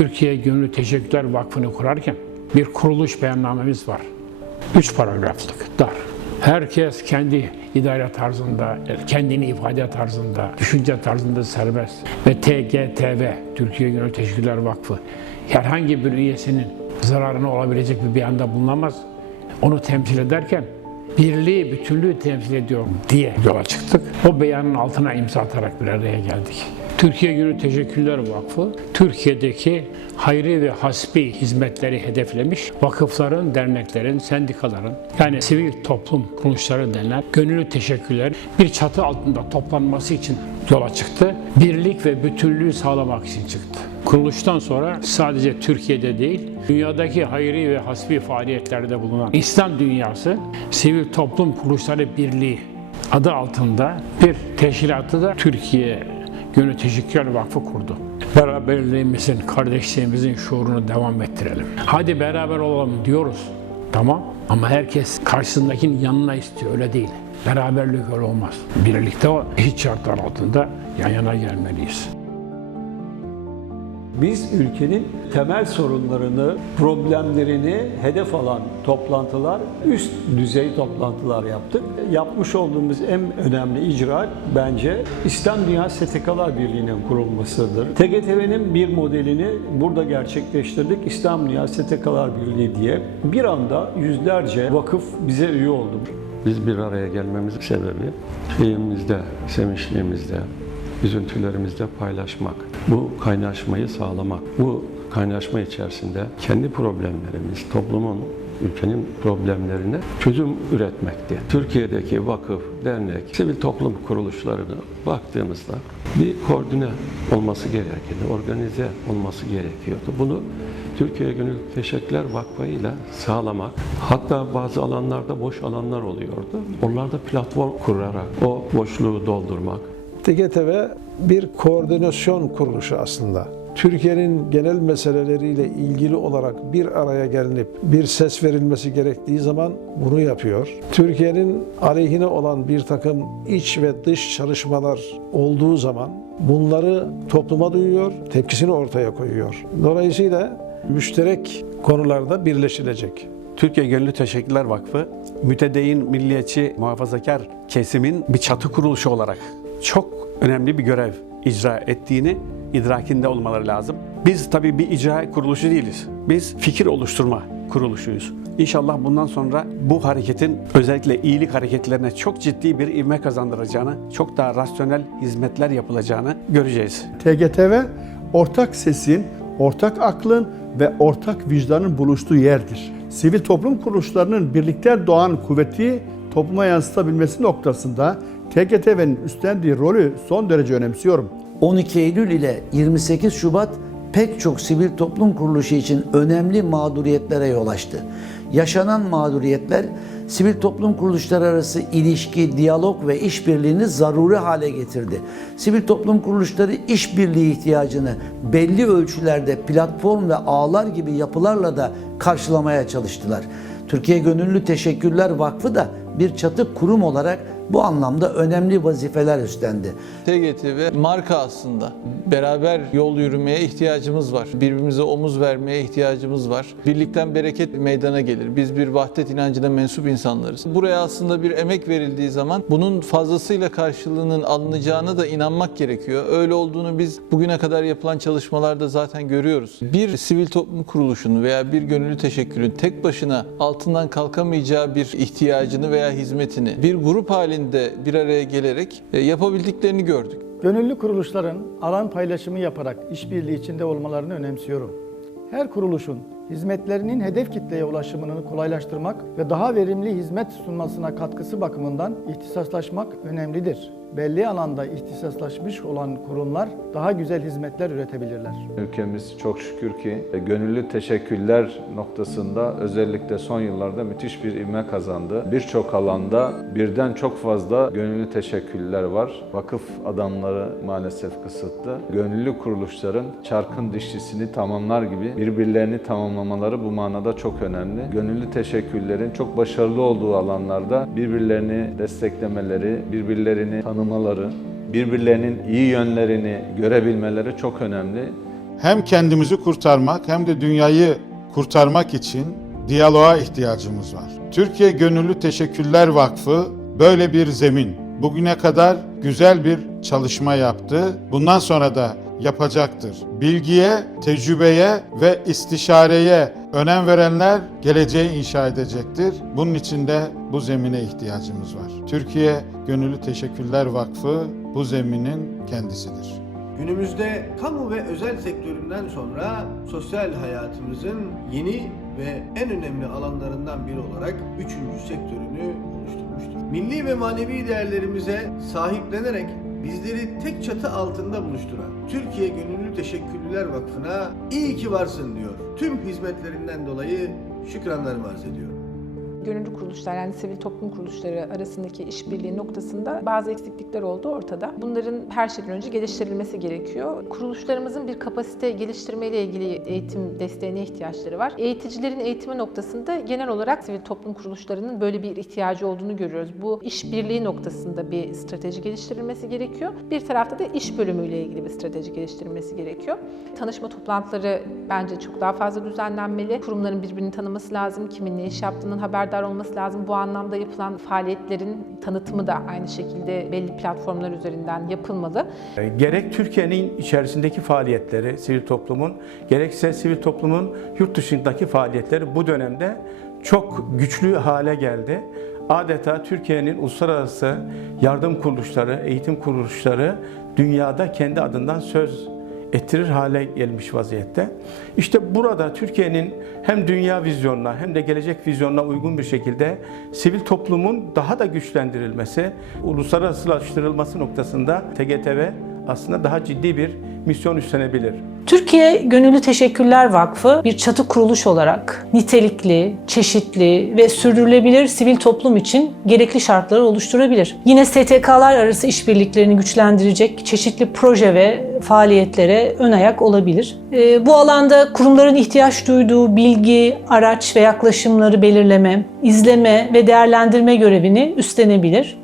Türkiye Gönüllü Teşekkürler Vakfı'nı kurarken bir kuruluş beyannamemiz var. Üç paragraflık, dar. Herkes kendi idare tarzında, kendini ifade tarzında, düşünce tarzında serbest. Ve TGTV, Türkiye Gönüllü Teşekkürler Vakfı, herhangi bir üyesinin zararına olabilecek bir beyanda bulunamaz. Onu temsil ederken birliği, bütünlüğü temsil ediyorum diye yola çıktık. O beyanın altına imza atarak bir araya geldik. Türkiye Gönüllü Teşekkürler Vakfı, Türkiye'deki hayri ve hasbi hizmetleri hedeflemiş vakıfların, derneklerin, sendikaların yani sivil toplum kuruluşları denilen gönüllü teşekkürler bir çatı altında toplanması için yola çıktı. Birlik ve bütünlüğü sağlamak için çıktı. Kuruluştan sonra sadece Türkiye'de değil, dünyadaki hayri ve hasbi faaliyetlerde bulunan İslam dünyası Sivil Toplum Kuruluşları Birliği adı altında bir teşkilatı da Türkiye Gönül Teşekkürler Vakfı kurdu. Beraberliğimizin, kardeşliğimizin şuurunu devam ettirelim. Hadi beraber olalım diyoruz. Tamam ama herkes karşısındakinin yanına istiyor, öyle değil. Beraberlik öyle olmaz. Birlikte o hiç şartlar altında yan yana gelmeliyiz. Biz ülkenin temel sorunlarını, problemlerini hedef alan toplantılar, üst düzey toplantılar yaptık. Yapmış olduğumuz en önemli icraat bence İslam Dünya STK'lar Birliği'nin kurulmasıdır. TGTV'nin bir modelini burada gerçekleştirdik. İslam Dünya STK'lar Birliği diye. Bir anda yüzlerce vakıf bize üye oldu. Biz bir araya gelmemizin sebebi şeyimizde, sevinçliğimizde, üzüntülerimizde paylaşmak. Bu kaynaşmayı sağlamak. Bu kaynaşma içerisinde kendi problemlerimiz, toplumun, ülkenin problemlerine çözüm üretmekti. Türkiye'deki vakıf, dernek, sivil toplum kuruluşlarına baktığımızda bir koordine olması gerekirdi, organize olması gerekiyordu. Bunu Türkiye Gönül Teşekkürler Vakfı ile sağlamak, hatta bazı alanlarda boş alanlar oluyordu. Onlarda platform kurarak o boşluğu doldurmak, TGTV bir koordinasyon kuruluşu aslında. Türkiye'nin genel meseleleriyle ilgili olarak bir araya gelinip bir ses verilmesi gerektiği zaman bunu yapıyor. Türkiye'nin aleyhine olan bir takım iç ve dış çalışmalar olduğu zaman bunları topluma duyuyor, tepkisini ortaya koyuyor. Dolayısıyla müşterek konularda birleşilecek. Türkiye Gönüllü Teşekkürler Vakfı, mütedeyyin, milliyetçi, muhafazakar kesimin bir çatı kuruluşu olarak çok önemli bir görev icra ettiğini idrakinde olmaları lazım. Biz tabii bir icra kuruluşu değiliz. Biz fikir oluşturma kuruluşuyuz. İnşallah bundan sonra bu hareketin özellikle iyilik hareketlerine çok ciddi bir ivme kazandıracağını, çok daha rasyonel hizmetler yapılacağını göreceğiz. TGTV ortak sesin, ortak aklın ve ortak vicdanın buluştuğu yerdir. Sivil toplum kuruluşlarının birlikte doğan kuvveti topluma yansıtabilmesi noktasında TGTV'nin üstlendiği rolü son derece önemsiyorum. 12 Eylül ile 28 Şubat pek çok sivil toplum kuruluşu için önemli mağduriyetlere yol açtı. Yaşanan mağduriyetler sivil toplum kuruluşları arası ilişki, diyalog ve işbirliğini zaruri hale getirdi. Sivil toplum kuruluşları işbirliği ihtiyacını belli ölçülerde platform ve ağlar gibi yapılarla da karşılamaya çalıştılar. Türkiye Gönüllü Teşekkürler Vakfı da bir çatı kurum olarak bu anlamda önemli vazifeler üstlendi. TGTV marka aslında. Beraber yol yürümeye ihtiyacımız var. Birbirimize omuz vermeye ihtiyacımız var. Birlikten bereket meydana gelir. Biz bir vahdet inancına mensup insanlarız. Buraya aslında bir emek verildiği zaman bunun fazlasıyla karşılığının alınacağına da inanmak gerekiyor. Öyle olduğunu biz bugüne kadar yapılan çalışmalarda zaten görüyoruz. Bir sivil toplum kuruluşunun veya bir gönüllü teşekkürün tek başına altından kalkamayacağı bir ihtiyacını veya hizmetini bir grup halinde bir araya gelerek e, yapabildiklerini gördük. Gönüllü kuruluşların alan paylaşımı yaparak işbirliği içinde olmalarını önemsiyorum. Her kuruluşun hizmetlerinin hedef kitleye ulaşımını kolaylaştırmak ve daha verimli hizmet sunmasına katkısı bakımından ihtisaslaşmak önemlidir. Belli alanda ihtisaslaşmış olan kurumlar daha güzel hizmetler üretebilirler. Ülkemiz çok şükür ki e, gönüllü teşekkürler noktasında özellikle son yıllarda müthiş bir ivme kazandı. Birçok alanda birden çok fazla gönüllü teşekkürler var. Vakıf adamları maalesef kısıtlı. Gönüllü kuruluşların çarkın dişlisini tamamlar gibi birbirlerini tamamlamaları bu manada çok önemli. Gönüllü teşekkürlerin çok başarılı olduğu alanlarda birbirlerini desteklemeleri, birbirlerini tanımaları, birbirlerinin iyi yönlerini görebilmeleri çok önemli. hem kendimizi kurtarmak hem de dünyayı kurtarmak için diyaloğa ihtiyacımız var. Türkiye Gönüllü Teşekkürler Vakfı böyle bir zemin. Bugüne kadar güzel bir çalışma yaptı. Bundan sonra da yapacaktır. Bilgiye, tecrübeye ve istişareye önem verenler geleceği inşa edecektir. Bunun için de bu zemine ihtiyacımız var. Türkiye Gönüllü Teşekkürler Vakfı bu zeminin kendisidir. Günümüzde kamu ve özel sektöründen sonra sosyal hayatımızın yeni ve en önemli alanlarından biri olarak üçüncü sektörünü oluşturmuştur. Milli ve manevi değerlerimize sahiplenerek bizleri tek çatı altında buluşturan Türkiye Gönüllü Teşekkürlüler Vakfı'na iyi ki varsın diyor. Tüm hizmetlerinden dolayı şükranlarımı arz ediyorum. Gönüllü kuruluşlar yani sivil toplum kuruluşları arasındaki işbirliği noktasında bazı eksiklikler oldu ortada. Bunların her şeyden önce geliştirilmesi gerekiyor. Kuruluşlarımızın bir kapasite geliştirme ile ilgili eğitim desteğine ihtiyaçları var. Eğiticilerin eğitimi noktasında genel olarak sivil toplum kuruluşlarının böyle bir ihtiyacı olduğunu görüyoruz. Bu işbirliği noktasında bir strateji geliştirilmesi gerekiyor. Bir tarafta da iş bölümüyle ilgili bir strateji geliştirilmesi gerekiyor. Tanışma toplantıları bence çok daha fazla düzenlenmeli. Kurumların birbirini tanıması lazım. Kimin ne iş yaptığının haberdar olması lazım. Bu anlamda yapılan faaliyetlerin tanıtımı da aynı şekilde belli platformlar üzerinden yapılmalı. Gerek Türkiye'nin içerisindeki faaliyetleri, sivil toplumun, gerekse sivil toplumun yurt dışındaki faaliyetleri bu dönemde çok güçlü hale geldi. Adeta Türkiye'nin uluslararası yardım kuruluşları, eğitim kuruluşları dünyada kendi adından söz ettirir hale gelmiş vaziyette. İşte burada Türkiye'nin hem dünya vizyonuna hem de gelecek vizyonuna uygun bir şekilde sivil toplumun daha da güçlendirilmesi, uluslararasılaştırılması noktasında TGTV aslında daha ciddi bir misyon üstlenebilir. Türkiye Gönüllü Teşekkürler Vakfı bir çatı kuruluş olarak nitelikli, çeşitli ve sürdürülebilir sivil toplum için gerekli şartları oluşturabilir. Yine STK'lar arası işbirliklerini güçlendirecek çeşitli proje ve faaliyetlere ön ayak olabilir. Ee, Bu alanda kurumların ihtiyaç duyduğu bilgi, araç ve yaklaşımları belirleme, izleme ve değerlendirme görevini üstlenebilir.